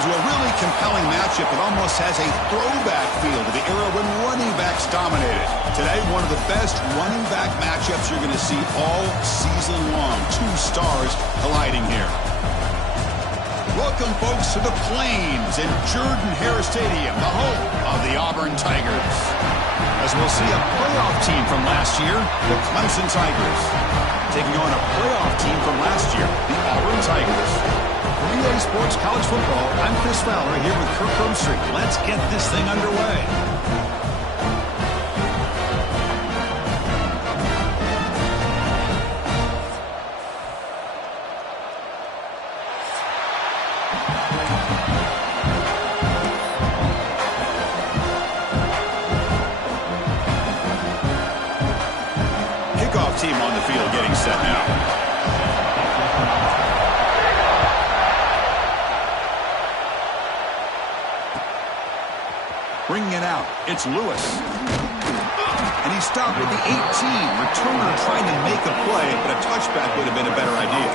into a really compelling matchup that almost has a throwback feel to the era when running backs dominated. Today, one of the best running back matchups you're going to see all season long. Two stars colliding here. Welcome, folks, to the Plains in Jordan-Hare Stadium, the home of the Auburn Tigers. As we'll see a playoff team from last year, the Clemson Tigers, taking on a playoff team from last year, the Auburn Tigers. For EA Sports College Football, I'm Chris Fowler here with Kirk Herbstreit. Let's get this thing underway. Kickoff team on the field getting set now. Bringing it out, it's Lewis. And he stopped at the 18. Returner trying to make a play, but a touchback would have been a better idea.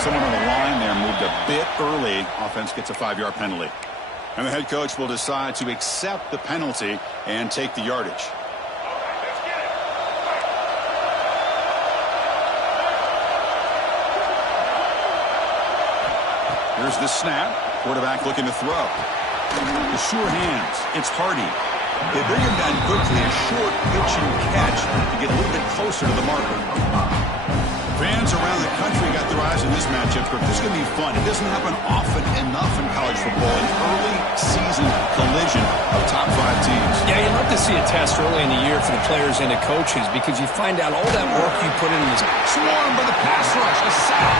Someone on the line there moved a bit early. Offense gets a 5-yard penalty. And the head coach will decide to accept the penalty and take the yardage. Here's the snap. Quarterback looking to throw. The sure hands. It's Hardy. They bring him down quickly. A short pitch and catch to get a little bit closer to the marker. Fans around the country got their eyes on this matchup, but this is going to be fun. It doesn't happen often enough in college football, an early season collision of top 5 teams. Yeah, you'd love to see a test early in the year for the players and the coaches because you find out all that work you put in this. Swarmed by the pass rush, a sack.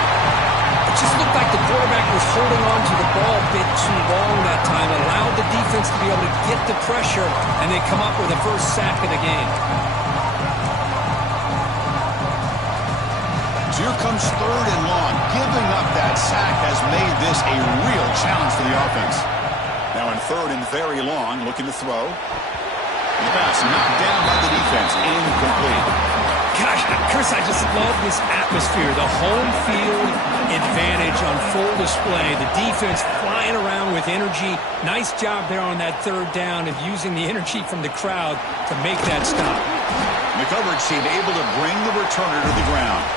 It just looked like the quarterback was holding on to the ball a bit too long that time, allowed the defense to be able to get the pressure, and they come up with the first sack of the game. Here comes 3rd and long. Giving up that sack has made this a real challenge for the offense. Now in 3rd and very long, looking to throw. And the pass knocked down by the defense. Incomplete. Gosh, Chris, I just love this atmosphere. The home field advantage on full display. The defense flying around with energy. Nice job there on that 3rd down of using the energy from the crowd to make that stop. The coverage team able to bring the returner to the ground.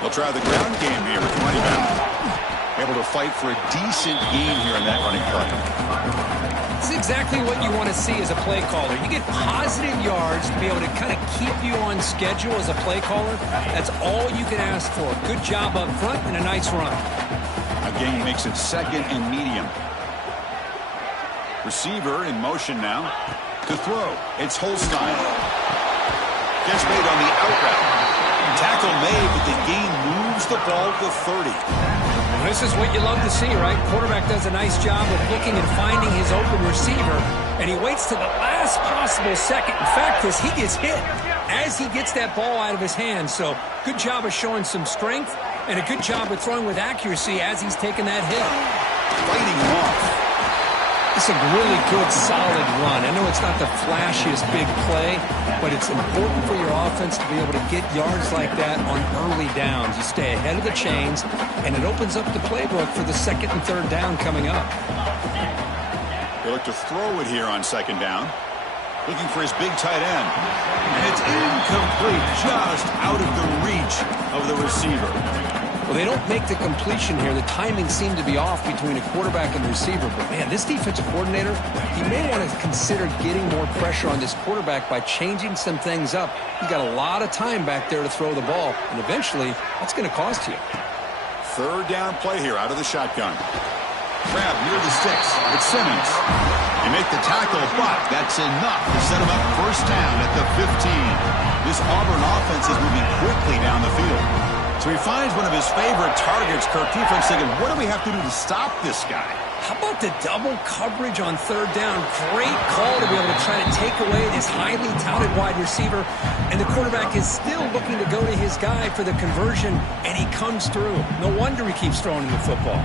They'll try the ground game here with running back. Able to fight for a decent gain here in that running play. This is exactly what you want to see as a play caller. You get positive yards to be able to kind of keep you on schedule as a play caller. That's all you can ask for. Good job up front and a nice run. A gain makes it 2nd and medium. Receiver in motion now to throw. It's Holstein. Gets made on the out route. Tackle made, but the gain moves the ball to 30. Well, this is what you love to see, right? Quarterback does a nice job of looking and finding his open receiver, and he waits to the last possible second. In fact, Chris, he gets hit as he gets that ball out of his hands. So good job of showing some strength and a good job of throwing with accuracy as he's taking that hit. Fighting off. It's a really good, solid run. I know it's not the flashiest big play, but it's important for your offense to be able to get yards like that on early downs. You stay ahead of the chains, and it opens up the playbook for the 2nd and 3rd down coming up. They look to throw it here on 2nd down. Looking for his big tight end. And it's incomplete, just out of the reach of the receiver. Well, they don't make the completion here. The timing seemed to be off between a quarterback and the receiver. But, man, this defensive coordinator, he may want to consider getting more pressure on this quarterback by changing some things up. He's got a lot of time back there to throw the ball, and eventually that's going to cost you. Third down play here out of the shotgun. Grab near the sticks. It's Simmons. They make the tackle, but that's enough to set him up first down at the 15. This Auburn offense is moving quickly down the field. So he finds one of his favorite targets. Kirk, defense thinking, what do we have to do to stop this guy? How about the double coverage on third down? Great call to be able to try to take away this highly touted wide receiver. And the quarterback is still looking to go to his guy for the conversion, and he comes through. No wonder he keeps throwing him the football.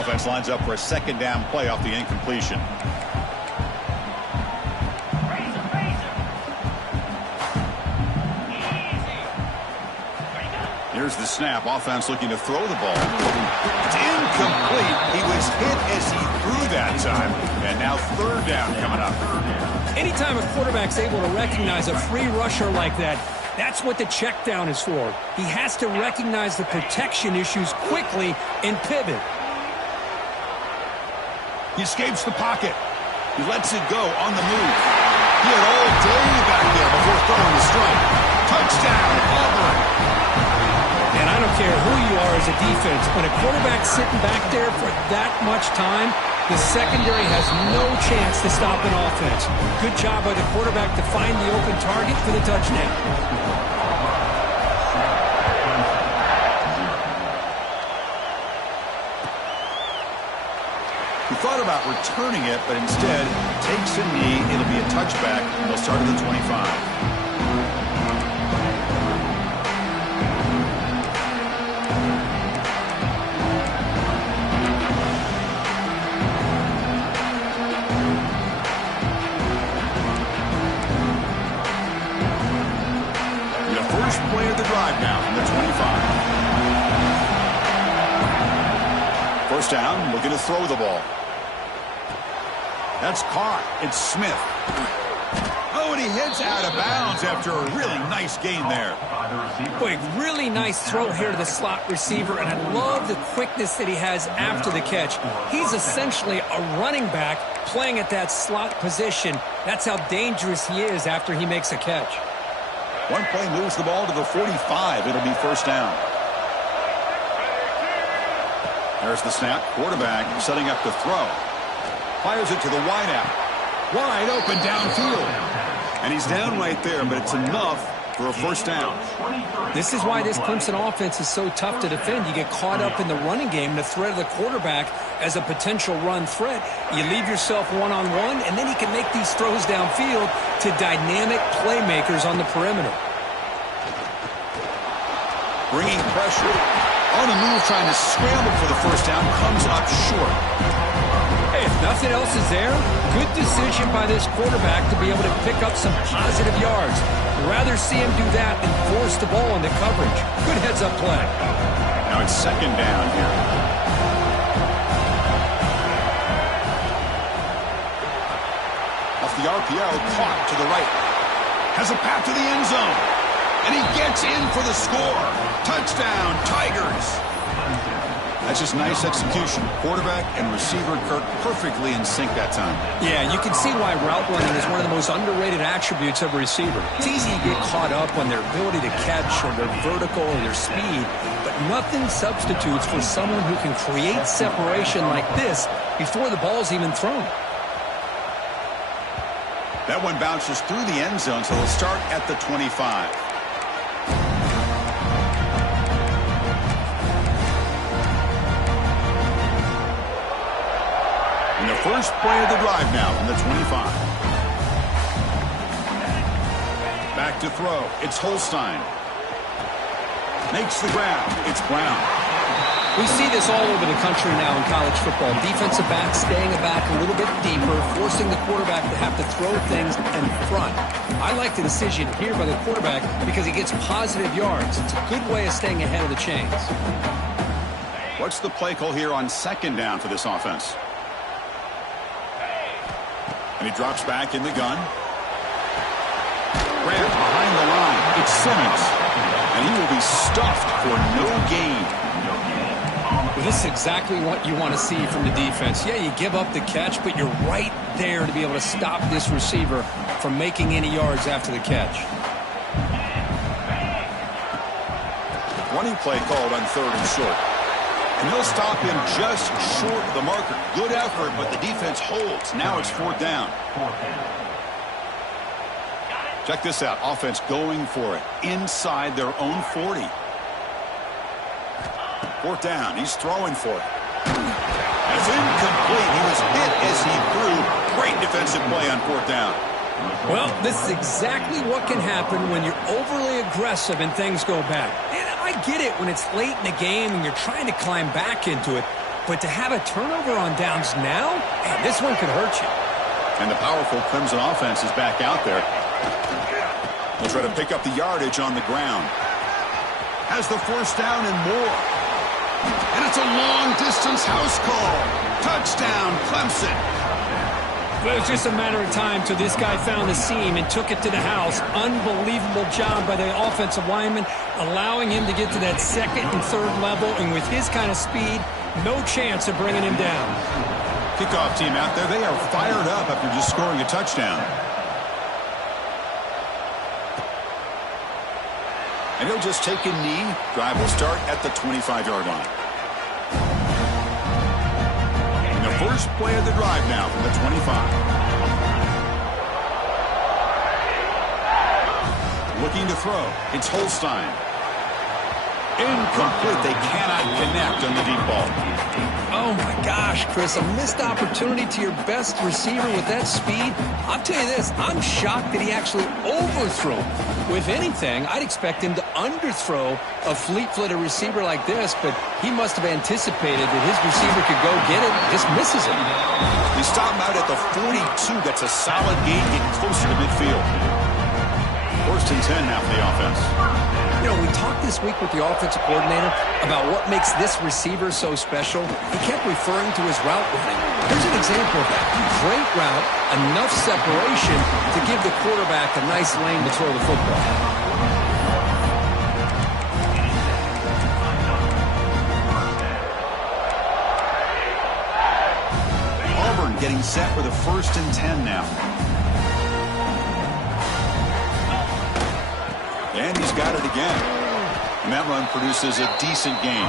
Offense lines up for a second down play off the incompletion. Here's the snap. Offense looking to throw the ball. It's incomplete. He was hit as he threw that time. And now third down coming up. Anytime a quarterback's able to recognize a free rusher like that, that's what the check down is for. He has to recognize the protection issues quickly and pivot. He escapes the pocket. He lets it go on the move. He had all day back there before throwing the strike. Touchdown, Auburn. And I don't care who you are as a defense. When a quarterback's sitting back there for that much time, the secondary has no chance to stop an offense. Good job by the quarterback to find the open target for the touchdown. He thought about returning it, but instead takes a knee. It'll be a touchback. They'll start at the 25. Play of the drive now from the 25. First down, looking to throw the ball. That's caught. It's Smith. Oh, and he hits out of bounds after a really nice gain there. Boy, really nice throw here to the slot receiver, and I love the quickness that he has after the catch. He's essentially a running back playing at that slot position. That's how dangerous he is after he makes a catch. One play moves the ball to the 45. It'll be first down. There's the snap. Quarterback setting up the throw. Fires it to the wideout. Wide open downfield. And he's down right there, but it's enough for a first down. This is why this Clemson offense is so tough to defend. You get caught up in the running game, the threat of the quarterback as a potential run threat. You leave yourself one-on-one, and then he can make these throws downfield to dynamic playmakers on the perimeter. Bringing pressure. On the move, trying to scramble for the first down, comes up short. Hey, if nothing else is there, good decision by this quarterback to be able to pick up some positive yards. Rather see him do that than force the ball into coverage. Good heads-up play. Now it's second down here. Off the RPO, caught to the right. Has a path to the end zone. And he gets in for the score. Touchdown, Tigers. That's just nice execution. Quarterback and receiver, Kirk, perfectly in sync that time. Yeah, you can see why route running is one of the most underrated attributes of a receiver. It's easy to get caught up on their ability to catch or their vertical or their speed, but nothing substitutes for someone who can create separation like this before the ball's even thrown. That one bounces through the end zone, so they'll start at the 25. And the first play of the drive now from the 25. Back to throw. It's Holstein. Makes the grab. It's Brown. We see this all over the country now in college football. Defensive backs staying back a little bit deeper, forcing the quarterback to have to throw things in front. I like the decision here by the quarterback because he gets positive yards. It's a good way of staying ahead of the chains. What's the play call here on second down for this offense? And he drops back in the gun. Grant behind the line. It's Simmons. And he will be stuffed for no gain. Well, this is exactly what you want to see from the defense. Yeah, you give up the catch, but you're right there to be able to stop this receiver from making any yards after the catch. running play called on 3rd and short. And he'll stop him just short of the marker. Good effort, but the defense holds. Now it's 4th down. Check this out. Offense going for it inside their own 40. 4th down. He's throwing for it. It's incomplete. He was hit as he threw. Great defensive play on 4th down. Well, this is exactly what can happen when you're overly aggressive and things go bad. And I get it when it's late in the game and you're trying to climb back into it. But to have a turnover on downs now, man, this one could hurt you. And the powerful Clemson offense is back out there. They'll try to pick up the yardage on the ground. Has the 1st down and more. And it's a long-distance house call. Touchdown, Clemson. Well, it was just a matter of time till this guy found the seam and took it to the house. Unbelievable job by the offensive lineman, allowing him to get to that 2nd and 3rd level. And with his kind of speed, no chance of bringing him down. Kickoff team out there, they are fired up after just scoring a touchdown. And he'll just take a knee. Drive will start at the 25-yard line. And the first play of the drive now from the 25. Looking to throw. It's Holstein. Incomplete. They cannot connect on the deep ball. Oh, my gosh, Chris, a missed opportunity to your best receiver with that speed. I'll tell you this, I'm shocked that he actually overthrew. If anything, I'd expect him to underthrow a fleet-footed receiver like this, but he must have anticipated that his receiver could go get it and just misses it. They stop him out at the 42. That's a solid gain, getting closer to midfield. 1st and 10 now for the offense. You know, we talked this week with the offensive coordinator about what makes this receiver so special. He kept referring to his route running. Here's an example of that. Great route, enough separation to give the quarterback a nice lane to throw the football. Auburn getting set for the 1st and 10 now. And he's got it again. And that run produces a decent gain.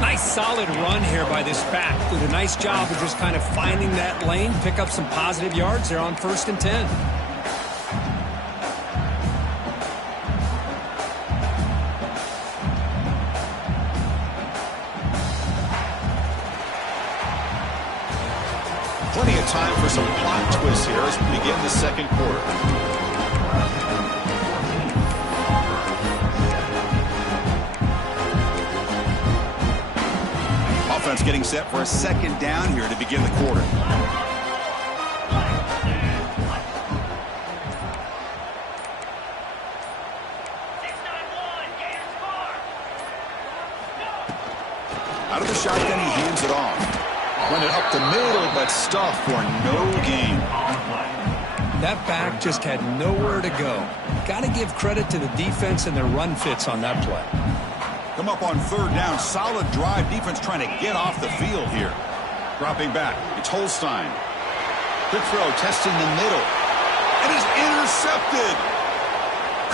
Nice solid run here by this back. Did a nice job of just kind of finding that lane, pick up some positive yards there on 1st and 10. Plenty of time for some plot twists here as we begin the 2nd quarter. Offense getting set for a 2nd down here to begin the quarter. Out of the shotgun, he hands it off. Run it up the middle, but stuffed for no gain. That back just had nowhere to go. Got to give credit to the defense and their run fits on that play. Come up on 3rd down. Solid drive. Defense trying to get off the field here. Dropping back. It's Holstein. Quick throw. Testing the middle. It is intercepted.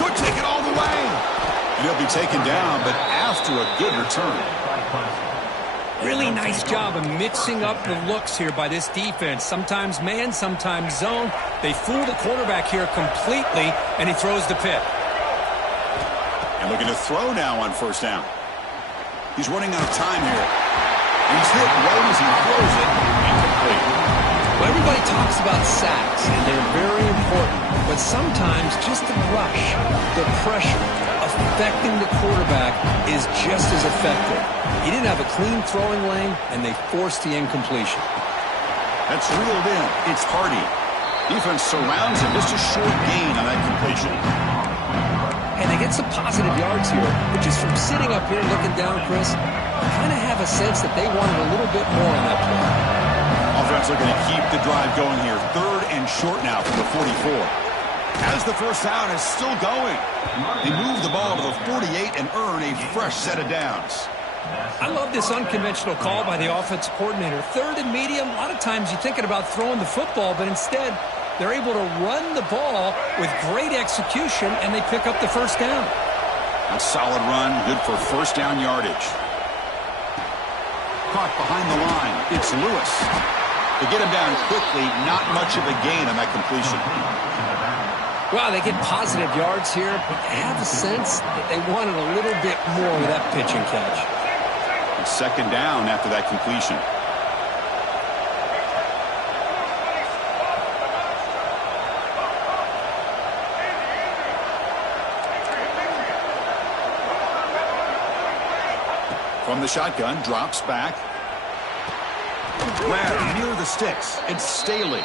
Could take it all the way. And he'll be taken down, but after a good return. Really nice job of mixing up the looks here by this defense. Sometimes man, sometimes zone. They fool the quarterback here completely, and he throws the pick. And looking to throw now on 1st down. He's running out of time here. He's hit right as he throws it. Incomplete. Well, everybody talks about sacks, and they're very important. But sometimes just the rush, the pressure, affecting the quarterback is just as effective. He didn't have a clean throwing lane, and they forced the incompletion. That's reeled in. It's Hardy. Defense surrounds him. Just a short gain on that completion. And they get some positive yards here, but just from sitting up here looking down, Chris, I kind of have a sense that they wanted a little bit more on that play. Offense looking to keep the drive going here. 3rd and short now from the 44. As the 1st down is still going. They move the ball to the 48 and earn a fresh set of downs. I love this unconventional call by the offensive coordinator. 3rd and medium, a lot of times you're thinking about throwing the football, but instead they're able to run the ball with great execution, and they pick up the 1st down. A solid run, good for first down yardage. Caught behind the line. It's Lewis. To get him down quickly, not much of a gain on that completion. Well, they get positive yards here, but I have a sense that they wanted a little bit more with that pitch and catch. And second down after that completion. From the shotgun, drops back. Grabbed near the sticks. It's Staley.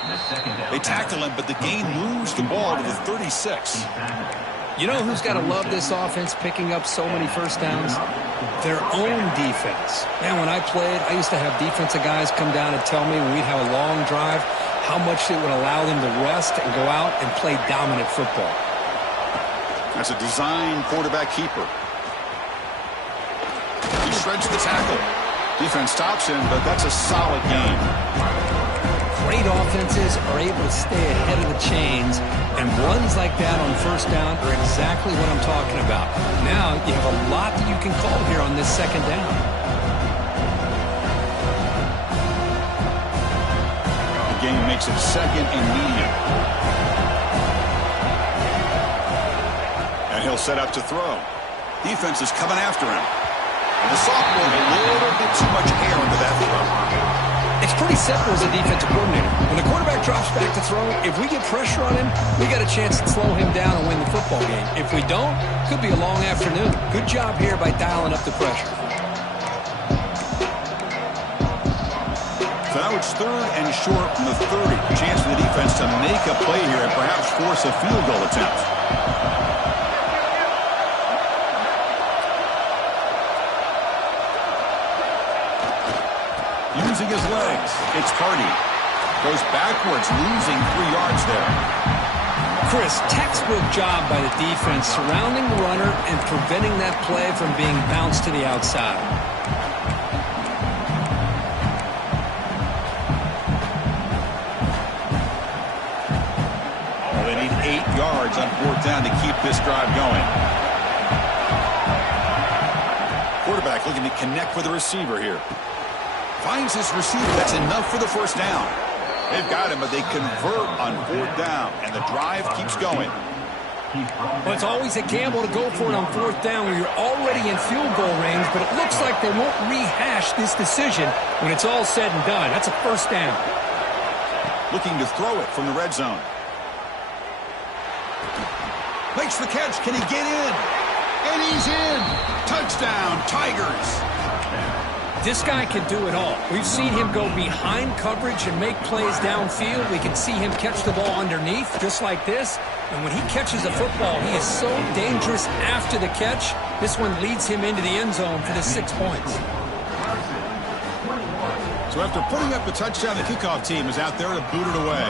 They tackle him, but the gain moves the ball to the 36. You know who's got to love this offense picking up so many first downs? Their own defense. Man, when I played, I used to have defensive guys come down and tell me when we'd have a long drive how much it would allow them to rest and go out and play dominant football. That's a design quarterback keeper. He shreds the tackle. Defense stops him, but that's a solid game. Great offenses are able to stay ahead of the chains, and runs like that on first down are exactly what I'm talking about. Now you have a lot that you can call here on this second down. The game makes it second and medium. And he'll set up to throw. Defense is coming after him. And the sophomore, a little bit too much air into that throw. It's pretty simple as a defensive coordinator. When the quarterback drops back to throw, if we get pressure on him, we got a chance to slow him down and win the football game. If we don't, could be a long afternoon. Good job here by dialing up the pressure. So now it's third and short from the 30. Chance for the defense to make a play here and perhaps force a field goal attempt. Using his legs, it's Hardy. Goes backwards, losing 3 yards there. Chris, textbook job by the defense surrounding the runner and preventing that play from being bounced to the outside. Well, they need 8 yards on fourth down to keep this drive going. Quarterback looking to connect with the receiver here. Finds his receiver. That's enough for the first down. They've got him, but they convert on fourth down, and the drive keeps going. Well, it's always a gamble to go for it on fourth down when you're already in field goal range, but it looks like they won't rehash this decision when it's all said and done. That's a first down. Looking to throw it from the red zone. Makes the catch. Can he get in? And he's in. Touchdown, Tigers. This guy can do it all. We've seen him go behind coverage and make plays downfield. We can see him catch the ball underneath, just like this. And when he catches the football, he is so dangerous after the catch. This one leads him into the end zone for the 6 points. So after putting up the touchdown, the kickoff team is out there to boot it away.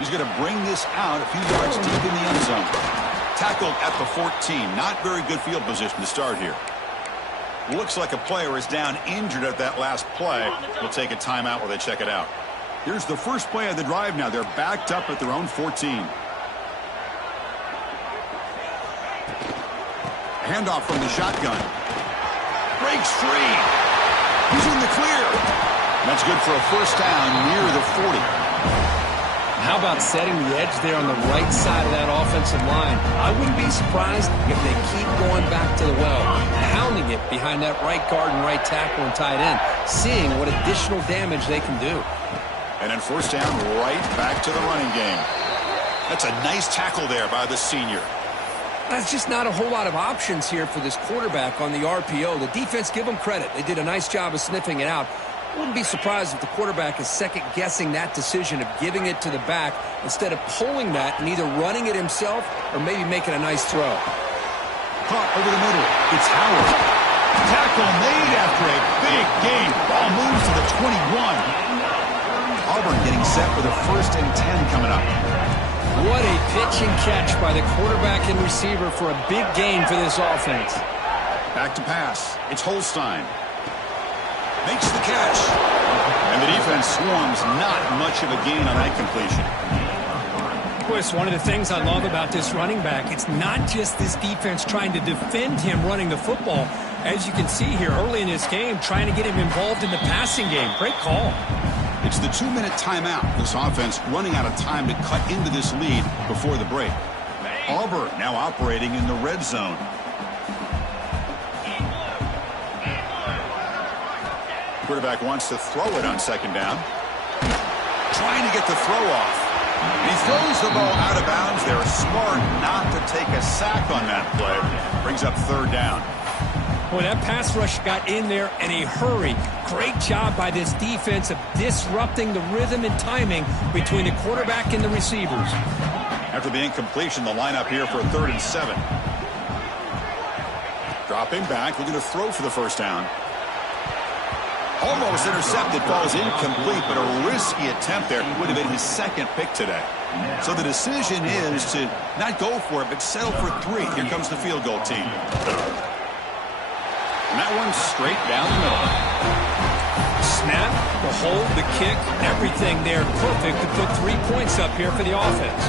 He's going to bring this out a few yards deep in the end zone. Tackled at the 14. Not very good field position to start here. Looks like a player is down injured at that last play. We'll take a timeout while they check it out. Here's the first play of the drive now. They're backed up at their own 14. Handoff from the shotgun. Breaks free. He's in the clear. That's good for a first down near the 40. How about setting the edge there on the right side of that offensive line? I wouldn't be surprised if they keep going back to the well, pounding it behind that right guard and right tackle and tight end, seeing what additional damage they can do. And then first down, right back to the running game. That's a nice tackle there by the senior. That's just not a whole lot of options here for this quarterback on the RPO. The defense, give them credit. They did a nice job of sniffing it out. Wouldn't be surprised if the quarterback is second-guessing that decision of giving it to the back instead of pulling that and either running it himself or maybe making a nice throw. Caught over the middle. It's Howard. Tackle made after a big gain. Ball moves to the 21. Auburn getting set for the 1st and 10 coming up. What a pitch and catch by the quarterback and receiver for a big gain for this offense. Back to pass. It's Holstein. Makes the catch. And the defense swarms. Not much of a gain on that completion. Well, it's one of the things I love about this running back. It's not just this defense trying to defend him running the football. As you can see here early in this game, trying to get him involved in the passing game. Great call. It's the 2-minute timeout. This offense running out of time to cut into this lead before the break. Auburn now operating in the red zone. Quarterback wants to throw it on second down. Trying to get the throw off. And he throws the ball out of bounds. They're smart not to take a sack on that play. Brings up third down. Boy, that pass rush got in there in a hurry. Great job by this defense of disrupting the rhythm and timing between the quarterback and the receivers. After the incompletion, the lineup here for a 3rd and 7. Dropping back, looking to throw for the first down. Almost intercepted, falls incomplete, but a risky attempt there. Would have been his second pick today. So the decision is to not go for it, but settle for 3. Here comes the field goal team. And that one's straight down the middle. Snap, the hold, the kick, everything there perfect to put 3 points up here for the offense.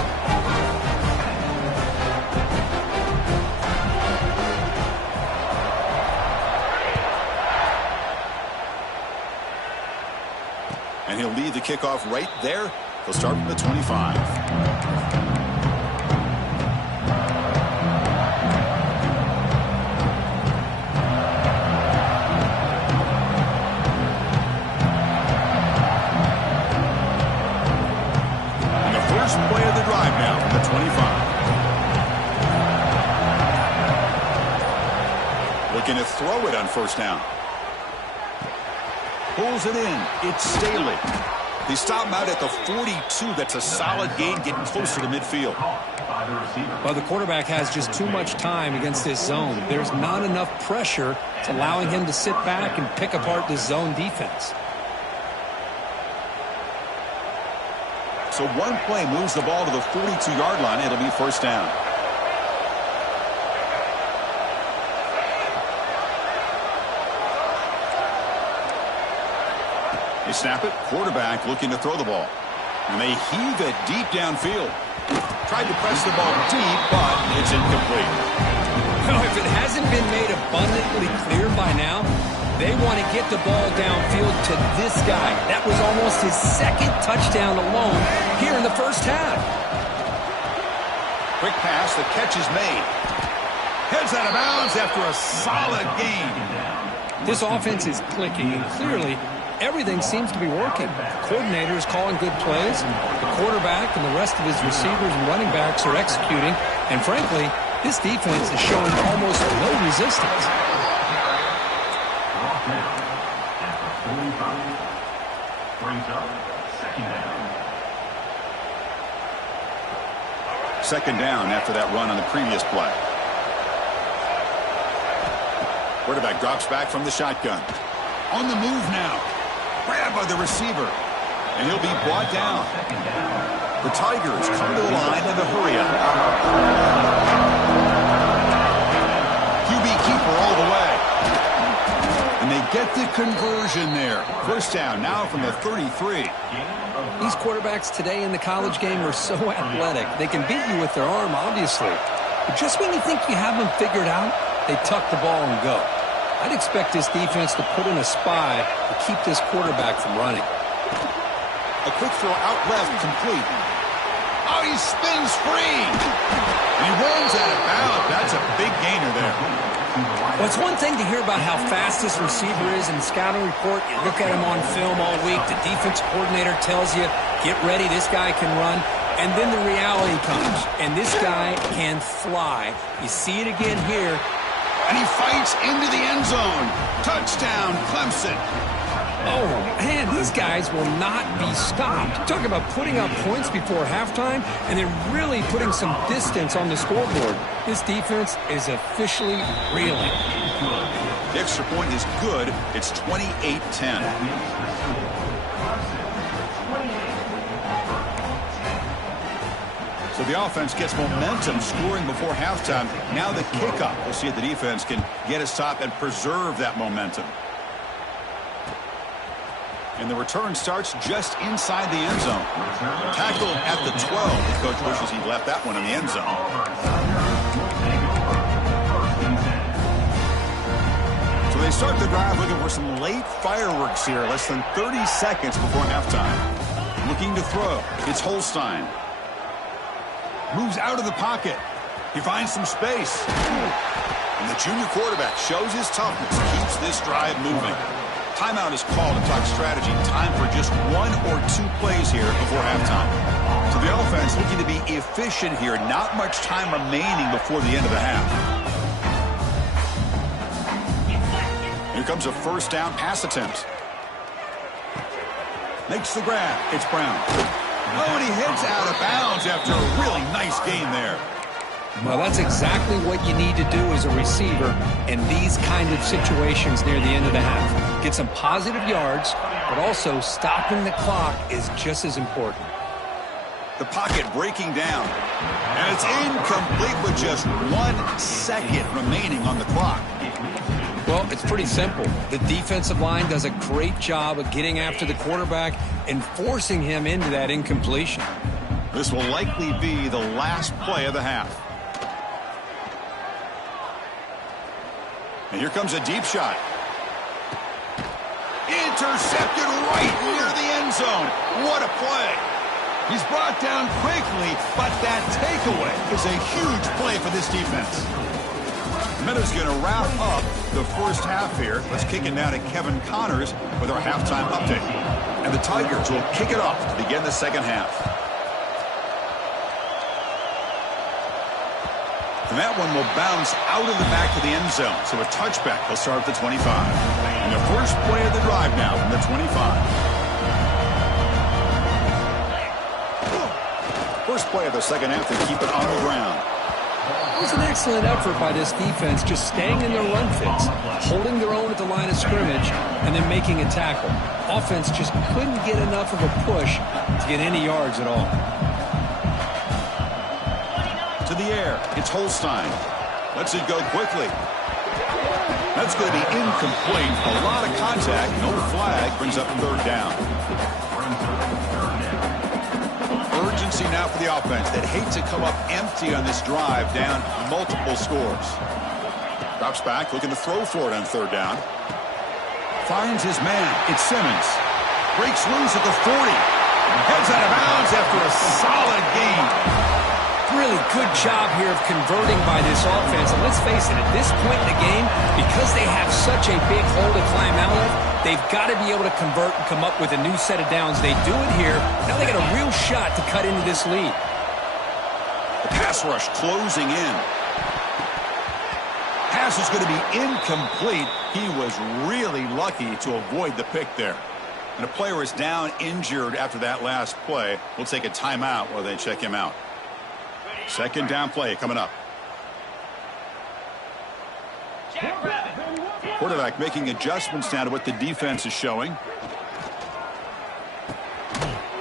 And he'll lead the kickoff right there. He'll start from the 25. Play of the drive now from the 25. Looking to throw it on first down. Pulls it in. It's Staley. He stopped him out at the 42. That's a solid gain, getting closer to midfield. Well, the quarterback has just too much time against this zone. There's not enough pressure. It's allowing him to sit back and pick apart this zone defense. So one play moves the ball to the 42-yard line. It'll be first down. They snap it. Quarterback looking to throw the ball. And they heave it deep downfield. Tried to press the ball deep, but it's incomplete. No, if it hasn't been made abundantly clear by now, they want to get the ball downfield to this guy. That was almost his second touchdown alone here in the first half. Quick pass, the catch is made. Heads out of bounds after a solid gain. This offense is clicking, and clearly everything seems to be working. The coordinator is calling good plays. The quarterback and the rest of his receivers and running backs are executing. And frankly, this defense is showing almost no resistance. Second down after that run on the previous play. Quarterback drops back from the shotgun. On the move now. Grabbed by the receiver. And he'll be brought down. The Tigers come to the line in the hurry up. QB keeper all the way. And they get the conversion there. First down now from the 33. These quarterbacks today in the college game are so athletic. They can beat you with their arm, obviously. But just when you think you have them figured out, they tuck the ball and go. I'd expect this defense to put in a spy to keep this quarterback from running. A quick throw out left, complete. Oh, he spins free. And he runs out of bounds. That's a big gainer there. Well, it's one thing to hear about how fast this receiver is in the scouting report. You look at him on film all week. The defense coordinator tells you, get ready, this guy can run. And then the reality comes, and this guy can fly. You see it again here. And he fights into the end zone. Touchdown, Clemson. Oh, man, these guys will not be stopped. Talk about putting up points before halftime, and they're really putting some distance on the scoreboard. This defense is officially reeling. The extra point is good. It's 28-10. So the offense gets momentum scoring before halftime. Now the kickoff. We'll see if the defense can get a stop and preserve that momentum. And the return starts just inside the end zone. Tackle at the 12. The coach wishes he'd left that one in the end zone. So they start the drive looking for some late fireworks here. Less than 30 seconds before halftime. Looking to throw. It's Holstein. Moves out of the pocket. He finds some space. And the junior quarterback shows his toughness. Keeps this drive moving. Timeout is called to talk strategy. Time for just 1 or 2 plays here before halftime. So the offense looking to be efficient here. Not much time remaining before the end of the half. Here comes a first down pass attempt. Makes the grab. It's Brown. Oh, and he hits out of bounds after a really nice gain there. Well, that's exactly what you need to do as a receiver in these kind of situations near the end of the half. Get some positive yards, but also stopping the clock is just as important. The pocket breaking down. And it's incomplete with just 1 second remaining on the clock. Well, it's pretty simple. The defensive line does a great job of getting after the quarterback and forcing him into that incompletion. This will likely be the last play of the half. And here comes a deep shot. Intercepted right near the end zone. What a play. He's brought down quickly, but that takeaway is a huge play for this defense. Meadows going to wrap up the first half here. Let's kick it down to Kevin Connors with our halftime update. And the Tigers will kick it off to begin the second half. And that one will bounce out of the back of the end zone. So a touchback. He'll start at the 25. And the first play of the drive now from the 25. First play of the second half to keep it on the ground. It was an excellent effort by this defense, just staying in their run fits, holding their own at the line of scrimmage, and then making a tackle. Offense just couldn't get enough of a push to get any yards at all. To the air, it's Holstein. Lets it go quickly. That's going to be incomplete. A lot of contact, no flag, brings up third down. Urgency now for the offense. They'd hate to come up empty on this drive, down multiple scores. Drops back, looking to throw for it on third down. Finds his man. It's Simmons. Breaks loose at the 40. Heads out of bounds after a solid gain. Really good job here of converting by this offense. And let's face it, at this point in the game, because they have such a big hole to climb out of, they've got to be able to convert and come up with a new set of downs. They do it here. Now they got a real shot to cut into this lead. The pass rush closing in. Pass is going to be incomplete. He was really lucky to avoid the pick there. And a player is down injured after that last play. We'll take a timeout while they check him out. Second down play coming up. Quarterback making adjustments now to what the defense is showing.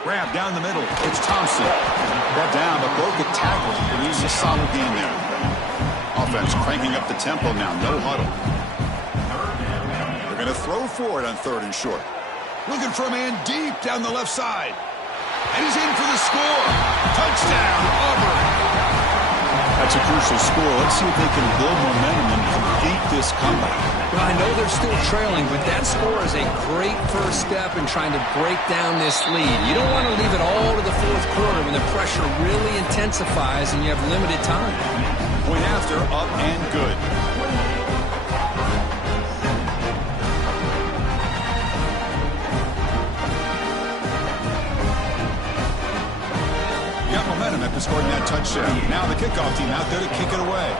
Grab down the middle. It's Thompson. Brought down, but broke a tackle. Produces a solid game there. Offense cranking up the tempo now. No huddle. They're going to throw for it on third and short. Looking for a man deep down the left side. And he's in for the score. Touchdown, Auburn. That's a crucial score. Let's see if they can build momentum and complete this comeback. Well, I know they're still trailing, but that score is a great first step in trying to break down this lead. You don't want to leave it all to the fourth quarter when the pressure really intensifies and you have limited time. Point after, up and good. Got momentum after scoring that touchdown. Now the kickoff team out there to kick it away.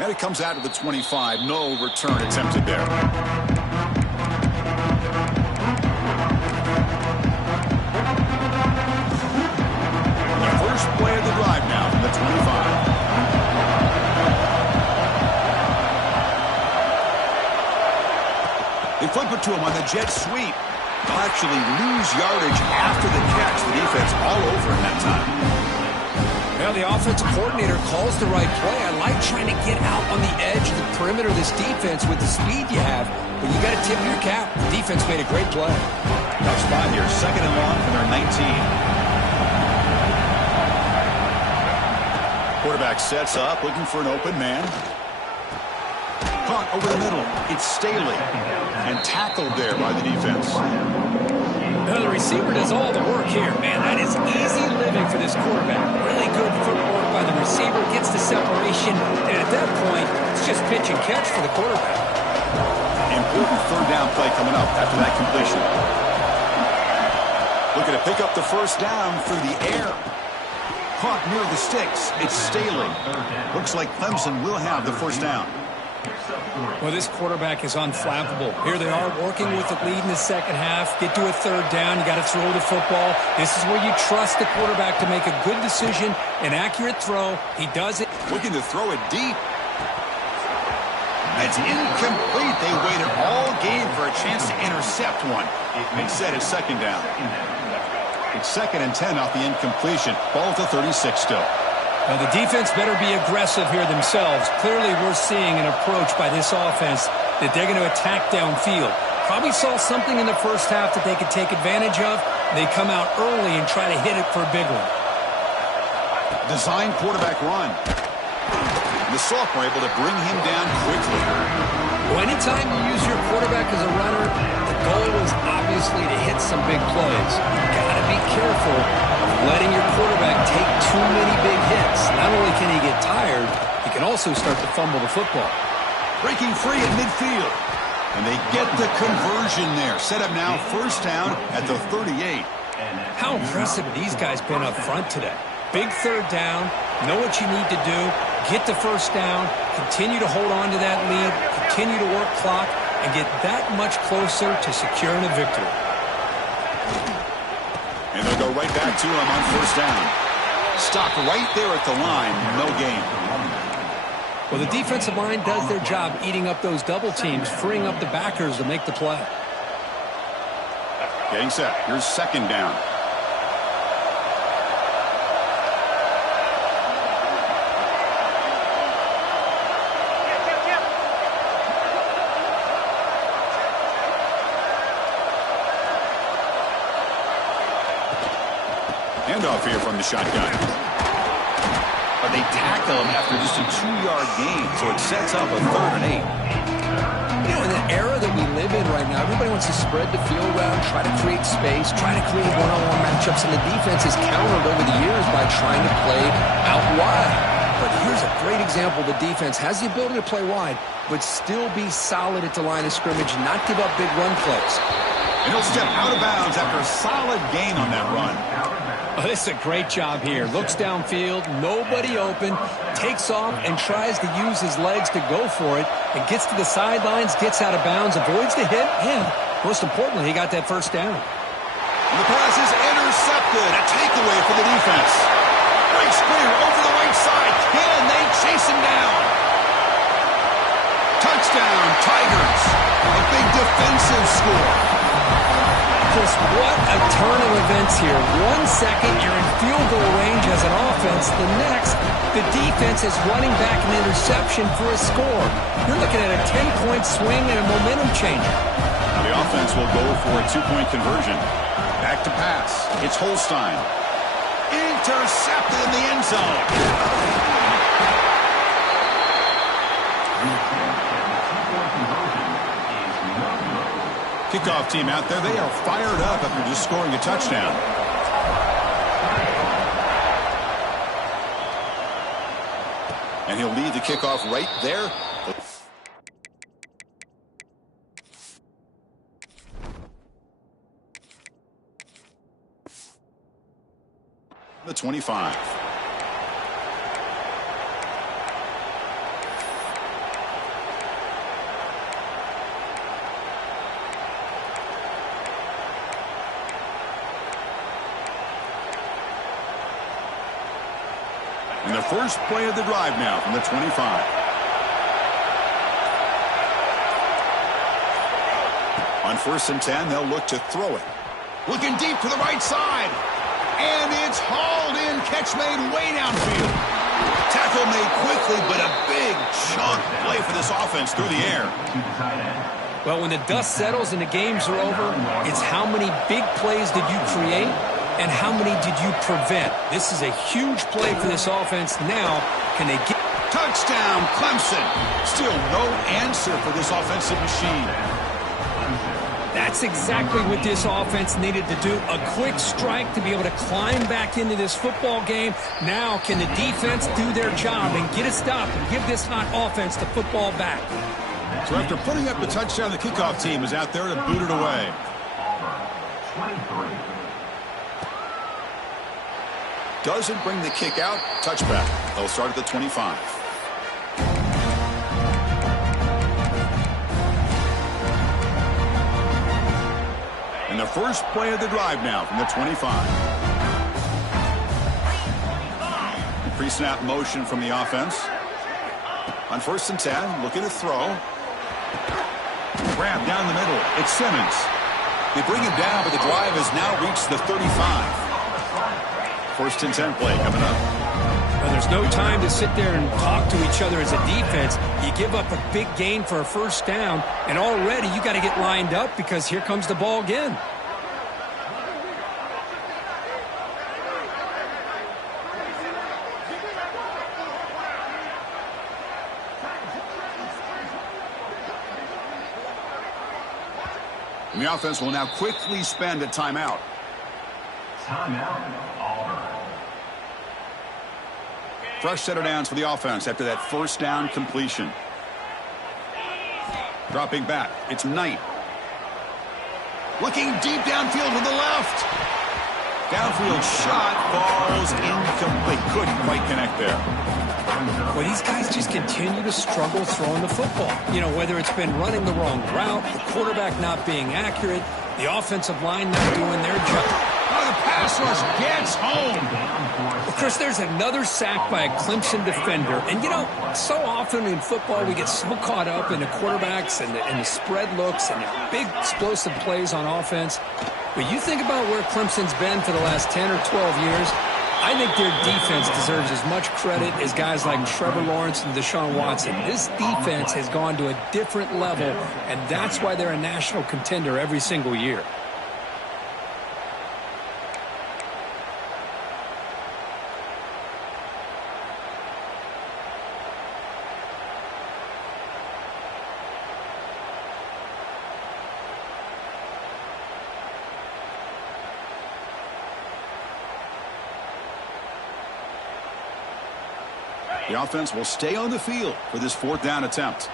And it comes out to the 25. No return attempted there. The first play of the drive now from the 25. They flip it to him on the jet sweep. They'll actually lose yardage after the catch. The defense all over in that time. Well, the offensive coordinator calls the right play. I like trying to get out on the edge of the perimeter of this defense with the speed you have, but you got to tip your cap. The defense made a great play. Tough spot here. 2nd and long from their 19. Quarterback sets up, looking for an open man. Caught over the middle. It's Staley. And tackled there by the defense. Now the receiver does all the work here. Man, that is easy living for this quarterback. Really good footwork by the receiver. Gets the separation. And at that point, it's just pitch and catch for the quarterback. Important 3rd down play coming up after that completion. Looking to pick up the 1st down through the air. Caught near the sticks. It's Staley. Looks like Clemson will have the 1st down. Well, this quarterback is unflappable. Here they are working with the lead in the 2nd half. Get to a 3rd down. You got to throw the football. This is where you trust the quarterback to make a good decision, an accurate throw. He does it. Looking to throw it deep. It's incomplete. They waited all game for a chance to intercept one. Instead, it's 2nd down. It's 2nd and 10 off the incompletion. Ball to 36 still. Now, the defense better be aggressive here themselves. Clearly, we're seeing an approach by this offense that they're going to attack downfield. Probably saw something in the 1st half that they could take advantage of. They come out early and try to hit it for a big one. Design quarterback run. The sophomore able to bring him down quickly. Well, anytime you use your quarterback as a runner, the goal is obviously to hit some big plays. You got to be careful of letting your quarterback take too many big hits. Not only can he get tired, he can also start to fumble the football. Breaking free at midfield. And they get the conversion there. Set up now 1st down at the 38. How impressive have these guys been up front today? Big 3rd down, know what you need to do, get the 1st down, continue to hold on to that lead, continue to work clock, and get that much closer to securing a victory. And they'll go right back to him on 1st down. Stop right there at the line, no gain. Well, the defensive line does their job eating up those double teams, freeing up the backers to make the play. Getting set. Here's 2nd down. Handoff here from the shotgun. But they tackle him after just a 2-yard gain, so it sets up a 3rd and 8. You know, in the era that we live in right now, everybody wants to spread the field around, try to create space, try to create one-on-one matchups, and the defense has countered over the years by trying to play out wide. But here's a great example. The defense has the ability to play wide, but still be solid at the line of scrimmage, not give up big run plays. And he'll step out of bounds after a solid gain on that run. Oh, this is a great job here. Looks downfield, nobody open, takes off and tries to use his legs to go for it, and gets to the sidelines, gets out of bounds, avoids the hit, and most importantly, he got that 1st down. And the pass is intercepted. A takeaway for the defense. Great screen over the right side. Can they chase him down? Touchdown, Tigers. A big defensive score. Just what a turn of events here. 1 second, you're in field goal range as an offense. The next, the defense is running back an interception for a score. You're looking at a 10-point swing and a momentum changer. Now the offense will go for a 2-point conversion. Back to pass. It's Holstein. Intercepted in the end zone. Kickoff team out there, they are fired up after just scoring a touchdown. And he'll lead the kickoff right there. The 25. And the first play of the drive now from the 25. On 1st and 10, they'll look to throw it. Looking deep to the right side. And it's hauled in. Catch made way downfield. Tackle made quickly, but a big chunk play for this offense through the air. Well, when the dust settles and the games are over, it's how many big plays did you create and how many did you prevent. This is a huge play for this offense. Now, can they get... Touchdown, Clemson. Still no answer for this offensive machine. That's exactly what this offense needed to do. A quick strike to be able to climb back into this football game. Now, can the defense do their job and get a stop and give this hot offense the football back? So after putting up the touchdown, the kickoff team is out there to boot it away. Doesn't bring the kick out. Touchback. They'll start at the 25. And the first play of the drive now from the 25. Pre-snap motion from the offense. On 1st and 10, looking to throw. Grab down the middle. It's Simmons. They bring him down, but the drive has now reached the 35. 1st and 10 play coming up. Well, there's no time to sit there and talk to each other as a defense. You give up a big gain for a first down, and already you got to get lined up because here comes the ball again. And the offense will now quickly spend a timeout. Fresh set of downs for the offense after that first down completion. Dropping back, it's Knight. Looking deep downfield to the left. Downfield shot falls incomplete. Couldn't quite connect there. Well, these guys just continue to struggle throwing the football. You know, whether it's been running the wrong route, the quarterback not being accurate, the offensive line not doing their job. Oh, the pass rush gets home. Well, Chris, there's another sack by a Clemson defender. And, you know, so often in football we get so caught up in the quarterbacks and the spread looks and the big explosive plays on offense. But you think about where Clemson's been for the last 10 or 12 years, I think their defense deserves as much credit as guys like Trevor Lawrence and Deshaun Watson. This defense has gone to a different level, and that's why they're a national contender every single year. The offense will stay on the field for this 4th down attempt.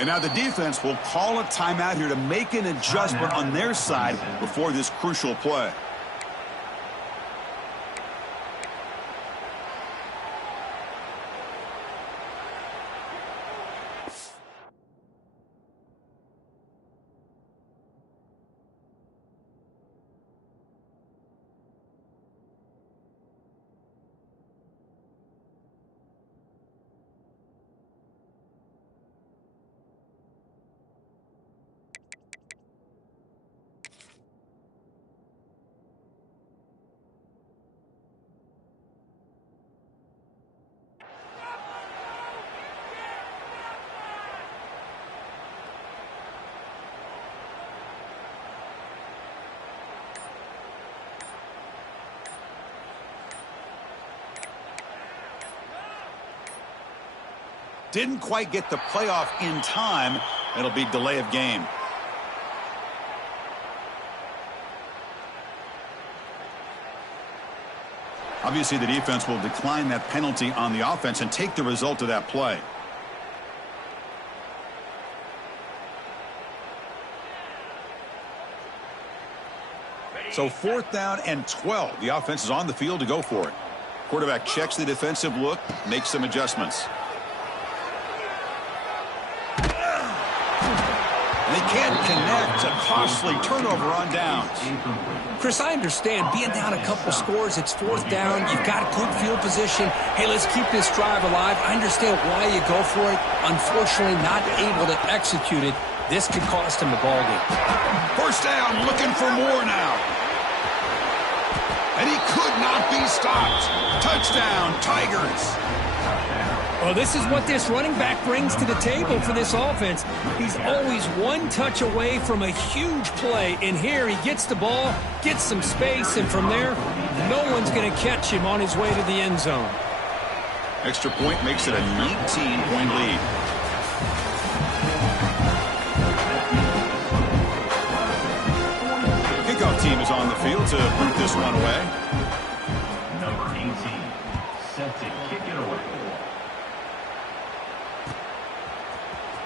And now the defense will call a timeout here to make an adjustment on their side before this crucial play. Didn't quite get the playoff in time. It'll be delay of game. Obviously, the defense will decline that penalty on the offense and take the result of that play. So 4th down and 12. The offense is on the field to go for it. Quarterback checks the defensive look, makes some adjustments. They can't connect. A costly turnover on downs. Chris, I understand being down a couple scores, it's 4th down, you've got good field position. Hey, let's keep this drive alive. I understand why you go for it. Unfortunately, not able to execute it. This could cost him the ball game. 1st down, looking for more now. And he could not be stopped. Touchdown, Tigers. Well, this is what this running back brings to the table for this offense. He's always one touch away from a huge play. And here he gets the ball, gets some space, and from there, no one's going to catch him on his way to the end zone. Extra point makes it a 19-point lead. Kickoff team is on the field to boot this one away. Number 18, set to kick it away.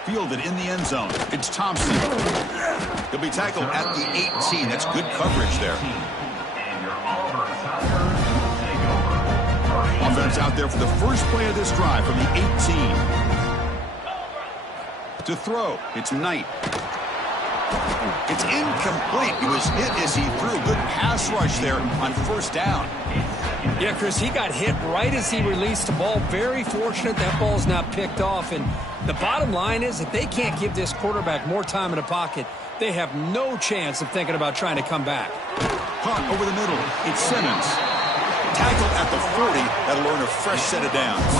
Fielded in the end zone. It's Thompson. He'll be tackled at the 18. That's good coverage there. Offense out there for the first play of this drive from the 18. To throw, it's Knight. It's incomplete. He was hit as he threw. Good pass rush there on first down. Yeah, Chris, he got hit right as he released the ball. Very fortunate that ball's not picked off. And the bottom line is that they can't give this quarterback more time in the pocket. They have no chance of thinking about trying to come back. Caught over the middle. It's Simmons. Tackled at the 40. That'll earn a fresh set of downs.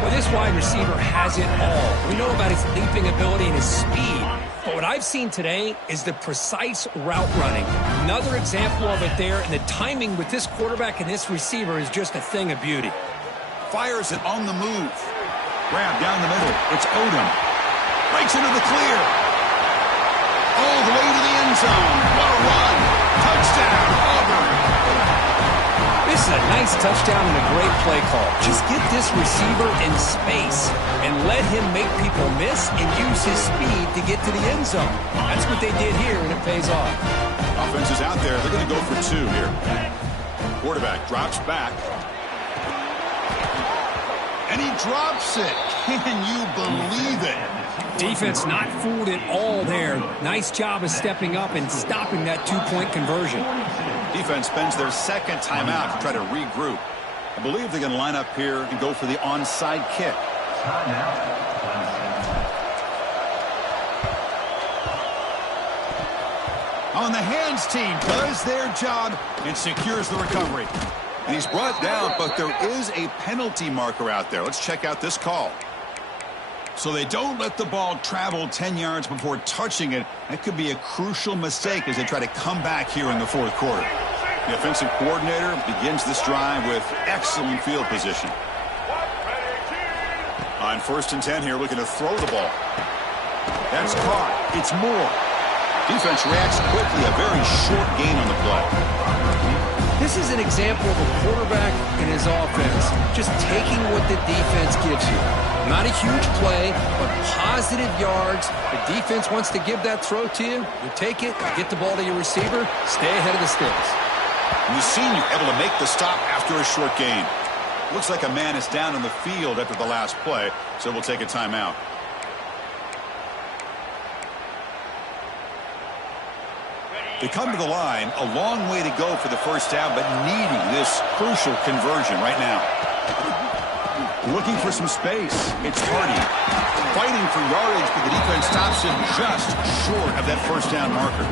Well, this wide receiver has it all. We know about his leaping ability and his speed. But what I've seen today is the precise route running. Another example of it there, and the timing with this quarterback and this receiver is just a thing of beauty. Fires it on the move. Grab down the middle. It's Odom. Breaks into the clear. All the way to the end zone. What a run. Touchdown, Auburn. This is a nice touchdown and a great play call. Just get this receiver in space and let him make people miss and use his speed to get to the end zone. That's what they did here, and it pays off. Offense is out there. They're going to go for two here. Quarterback drops back. And he drops it. Can you believe it? Defense not fooled at all there. Nice job of stepping up and stopping that two-point conversion. Defense spends their second timeout to try to regroup. I believe they're going to line up here and go for the onside kick. On the hands team does their job and secures the recovery. And he's brought down, but there is a penalty marker out there. Let's check out this call. So they don't let the ball travel 10 yards before touching it. That could be a crucial mistake as they try to come back here in the fourth quarter. The offensive coordinator begins this drive with excellent field position. On 1st and 10 here, looking to throw the ball. That's caught. It's Moore. Defense reacts quickly. A very short gain on the play. This is an example of a quarterback and his offense just taking what the defense gives you. Not a huge play, but positive yards. The defense wants to give that throw to you. You take it, you get the ball to your receiver, stay ahead of the sticks. And the senior able to make the stop after a short gain. Looks like a man is down on the field after the last play, so we'll take a timeout. They come to the line, a long way to go for the first down, but needing this crucial conversion right now. Looking for some space. It's Hardy. Fighting for yardage, but the defense stops him just short of that first down marker.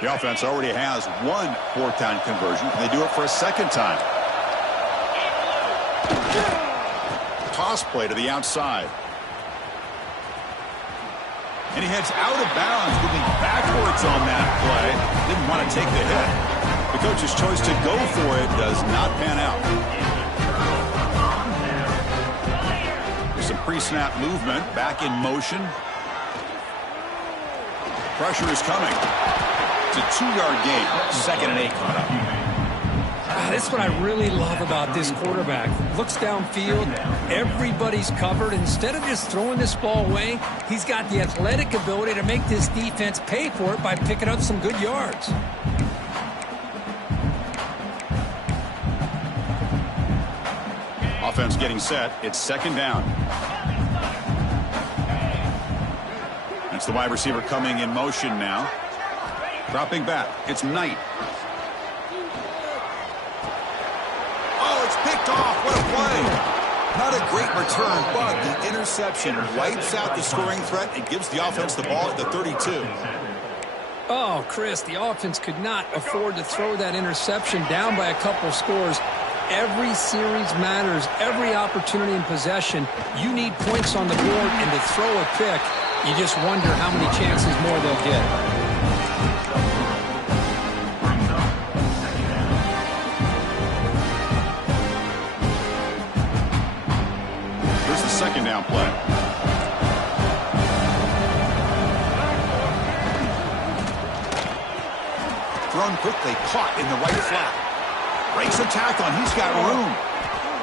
The offense already has one fourth down conversion. Can they do it for a second time? Toss play to the outside. And he heads out of bounds, moving backwards on that play. Didn't want to take the hit. The coach's choice to go for it does not pan out. There's some pre-snap movement, back in motion. Pressure is coming. It's a 2-yard gain. 2nd and 8 coming up. This is what I really love about this quarterback. Looks downfield, everybody's covered. Instead of just throwing this ball away, he's got the athletic ability to make this defense pay for it by picking up some good yards. Offense getting set. It's 2nd down. It's the wide receiver coming in motion now. Dropping back. It's Knight. Oh, it's picked off. What a play. Not a great return, but the interception wipes out the scoring threat and gives the offense the ball at the 32. Oh, Chris, the offense could not afford to throw that interception down by a couple scores. Every series matters. Every opportunity in possession, you need points on the board, and to throw a pick, you just wonder how many chances more they'll get. Here's the second down play. Thrown quickly, caught in the right flat. Breaks a tackle, and he's got room.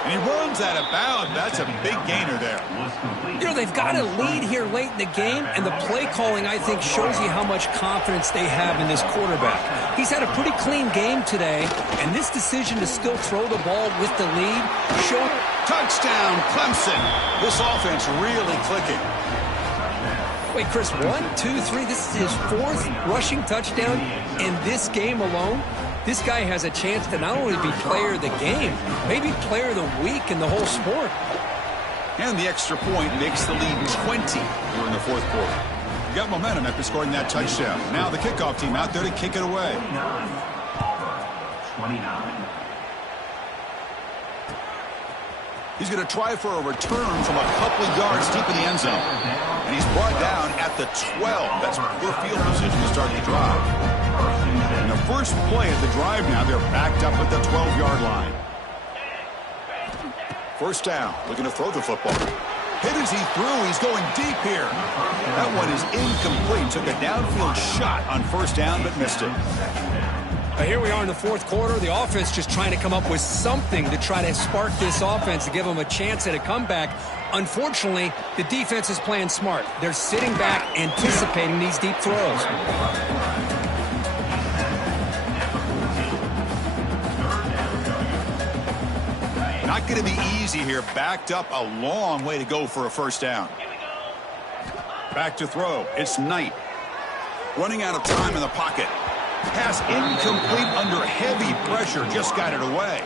And he runs out of bounds. That's a big gainer there. You know, they've got a lead here late in the game, and the play calling, I think, shows you how much confidence they have in this quarterback. He's had a pretty clean game today, and this decision to still throw the ball with the lead showed... Touchdown, Clemson. This offense really clicking. Wait, Chris, 1, 2, 3. This is his 4th rushing touchdown in this game alone. This guy has a chance to not only be player of the game, maybe player of the week in the whole sport. And the extra point makes the lead 20 here in the fourth quarter. Got momentum after scoring that touchdown. Now the kickoff team out there to kick it away. 29. He's going to try for a return from a couple of yards deep in the end zone. And he's brought down at the 12. That's poor field position to start the drive. And the first play of the drive now, they're backed up at the 12-yard line. First down, looking to throw the football. Hit as he threw, he's going deep here. That one is incomplete. Took a downfield shot on first down, but missed it. Here we are in the fourth quarter. The offense just trying to come up with something to try to spark this offense to give them a chance at a comeback. Unfortunately, the defense is playing smart. They're sitting back, anticipating these deep throws. Not going to be easy here. Backed up a long way to go for a first down. Back to throw. It's Knight. Running out of time in the pocket. Pass incomplete under heavy pressure. Just got it away.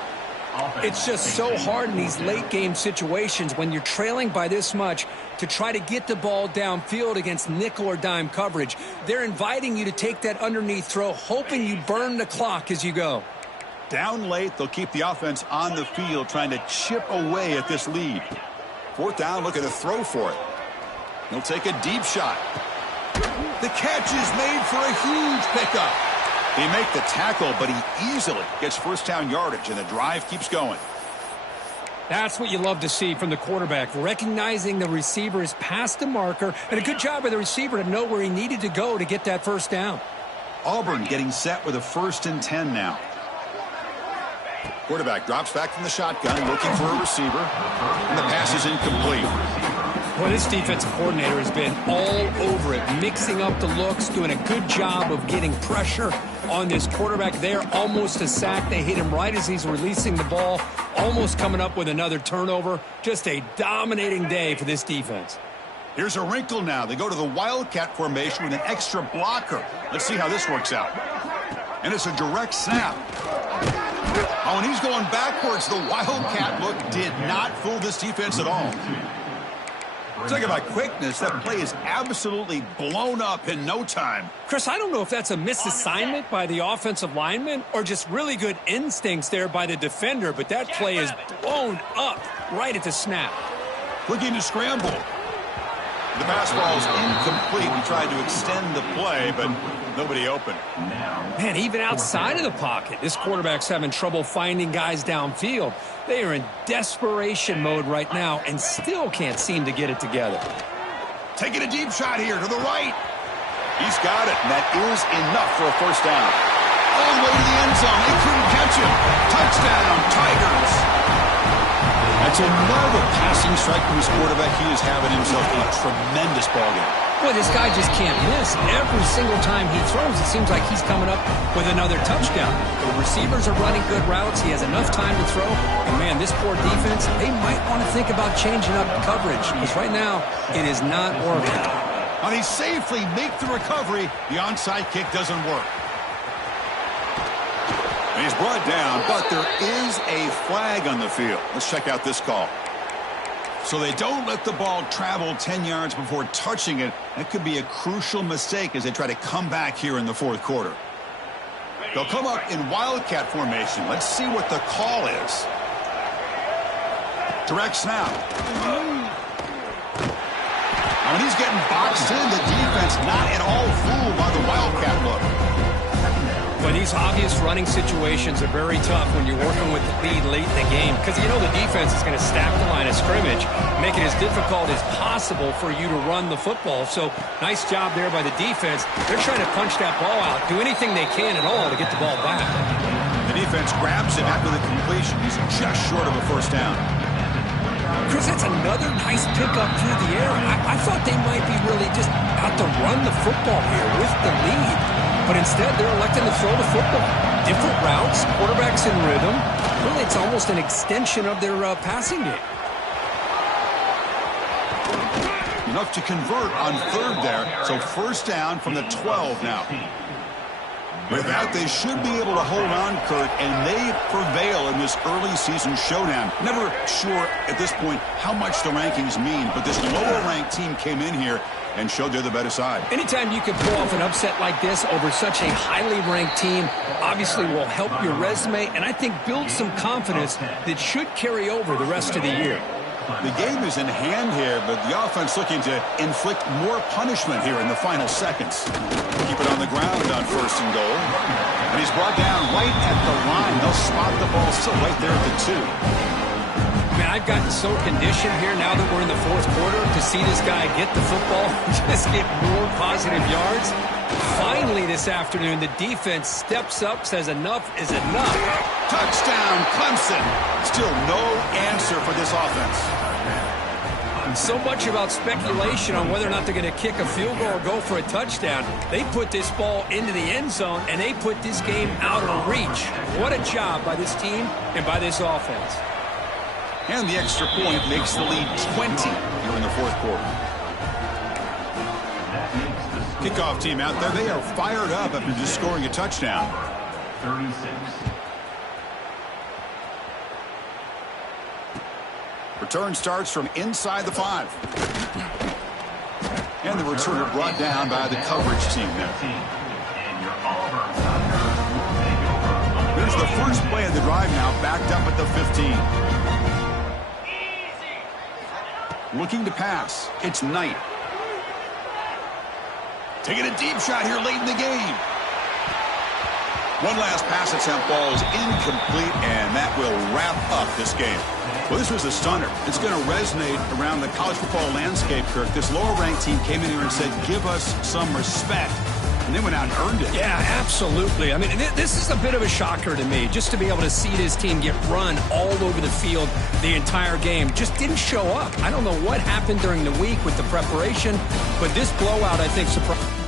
It's just so hard in these late game situations when you're trailing by this much to try to get the ball downfield against nickel or dime coverage. They're inviting you to take that underneath throw, hoping you burn the clock as you go. Down late, they'll keep the offense on the field trying to chip away at this lead. Fourth down, looking to throw for it. He'll take a deep shot. The catch is made for a huge pickup. They make the tackle, but he easily gets first down yardage, and the drive keeps going. That's what you love to see from the quarterback, recognizing the receiver is past the marker, and a good job by the receiver to know where he needed to go to get that first down. Auburn getting set with a 1st and 10 now. Quarterback drops back from the shotgun, looking for a receiver, and the pass is incomplete. Well, this defensive coordinator has been all over it, mixing up the looks, doing a good job of getting pressure on this quarterback there. Almost a sack. They hit him right as he's releasing the ball, almost coming up with another turnover. Just a dominating day for this defense. Here's a wrinkle now. They go to the Wildcat formation with an extra blocker. Let's see how this works out. And it's a direct snap. Oh, and he's going backwards. The Wildcat look did not fool this defense at all. Talk about quickness. That play is absolutely blown up in no time. Chris, I don't know if that's a misassignment by the offensive lineman or just really good instincts there by the defender, but that play is blown up right at the snap. Looking to scramble. The pass ball is incomplete. He tried to extend the play, but nobody open. Man, even outside of the pocket, this quarterback's having trouble finding guys downfield. They are in desperation mode right now and still can't seem to get it together. Taking a deep shot here to the right. He's got it, and that is enough for a first down. All the way to the end zone. They couldn't catch him. Touchdown, Tigers. That's another passing strike from his quarterback. He is having himself a tremendous ballgame. Boy, this guy just can't miss. Every single time he throws, it seems like he's coming up with another touchdown. The receivers are running good routes. He has enough time to throw. And, man, this poor defense, they might want to think about changing up coverage because right now it is not working. And he safely makes the recovery. The onside kick doesn't work. And he's brought down, but there is a flag on the field. Let's check out this call. So they don't let the ball travel 10 yards before touching it. That could be a crucial mistake as they try to come back here in the fourth quarter. They'll come up in Wildcat formation. Let's see what the call is. Direct snap. Now when he's getting boxed in, the defense not at all fooled by the Wildcat look. Well, these obvious running situations are very tough when you're working with the lead late in the game because you know the defense is going to stack the line of scrimmage, make it as difficult as possible for you to run the football. So nice job there by the defense. They're trying to punch that ball out, do anything they can at all to get the ball back. The defense grabs it after the completion. He's just short of a first down. Chris, that's another nice pickup through the air. I thought they might be really just out to run the football here with the lead. But instead, they're electing to throw the football. Different routes, quarterbacks in rhythm. Really, it's almost an extension of their passing game. Enough to convert on third there. So first down from the 12 now. With that, they should be able to hold on, Kurt, and they prevail in this early season showdown. Never sure at this point how much the rankings mean, but this lower-ranked team came in here and showed they're the better side. Anytime you can pull off an upset like this over such a highly ranked team, obviously will help your resume, and I think build some confidence that should carry over the rest of the year. The game is in hand here, but the offense looking to inflict more punishment here in the final seconds. Keep it on the ground on first and goal. And he's brought down right at the line. They'll spot the ball still right there at the 2. Man, I've gotten so conditioned here now that we're in the fourth quarter to see this guy get the football, just get more positive yards. Finally this afternoon, the defense steps up, says enough is enough. Touchdown, Clemson. Still no answer for this offense. So much about speculation on whether or not they're going to kick a field goal or go for a touchdown. They put this ball into the end zone, and they put this game out of reach. What a job by this team and by this offense. And the extra point makes the lead 20 here in the fourth quarter. Kickoff team out there, they are fired up after just scoring a touchdown. 36. Return starts from inside the 5. And the returner brought down by the coverage team there. Here's the first play of the drive now, backed up at the 15. Looking to pass. It's Knight. Taking a deep shot here late in the game. One last pass attempt, ball is incomplete, and that will wrap up this game. Well, this was a stunner. It's going to resonate around the college football landscape, Kirk. This lower-ranked team came in here and said, give us some respect. And they went out and earned it. Yeah, absolutely. I mean, this is a bit of a shocker to me, just to be able to see this team get run all over the field the entire game. Just didn't show up. I don't know what happened during the week with the preparation, but this blowout, I think, surprised.